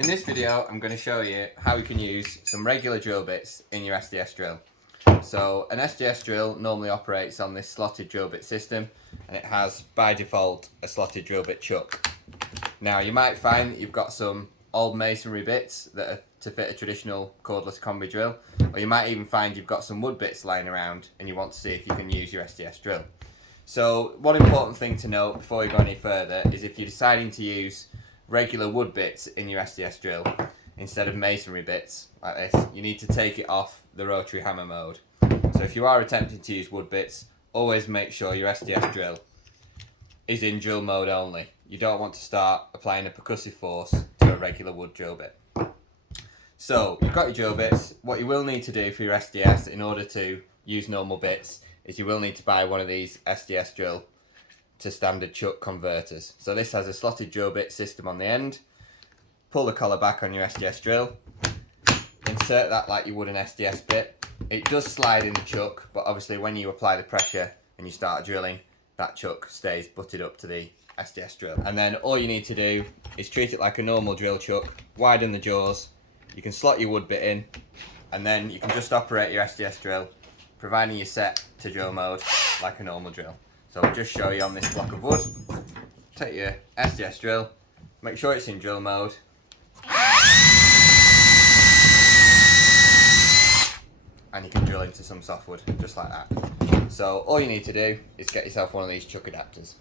In this video, I'm going to show you how you can use some regular drill bits in your SDS drill. So an SDS drill normally operates on this slotted drill bit system, and it has by default a slotted drill bit chuck. Now you might find that you've got some old masonry bits that are to fit a traditional cordless combi drill, or you might even find you've got some wood bits lying around and you want to see if you can use your SDS drill. So one important thing to note before we go any further is if you're deciding to use regular wood bits in your SDS drill instead of masonry bits like this, you need to take it off the rotary hammer mode. So if you are attempting to use wood bits, always make sure your SDS drill is in drill mode only. You don't want to start applying a percussive force to a regular wood drill bit. So you've got your drill bits. What you will need to do for your SDS in order to use normal bits is you will need to buy one of these SDS drill to standard chuck converters. So this has a slotted drill bit system on the end. Pull the collar back on your SDS drill, insert that like you would an SDS bit. It does slide in the chuck, but obviously when you apply the pressure and you start drilling, that chuck stays butted up to the SDS drill. And then all you need to do is treat it like a normal drill chuck, widen the jaws, you can slot your wood bit in, and then you can just operate your SDS drill, providing you're set to drill mode like a normal drill. So I'll just show you on this block of wood. Take your SDS drill, make sure it's in drill mode. And you can drill into some softwood, just like that. So all you need to do is get yourself one of these chuck adapters.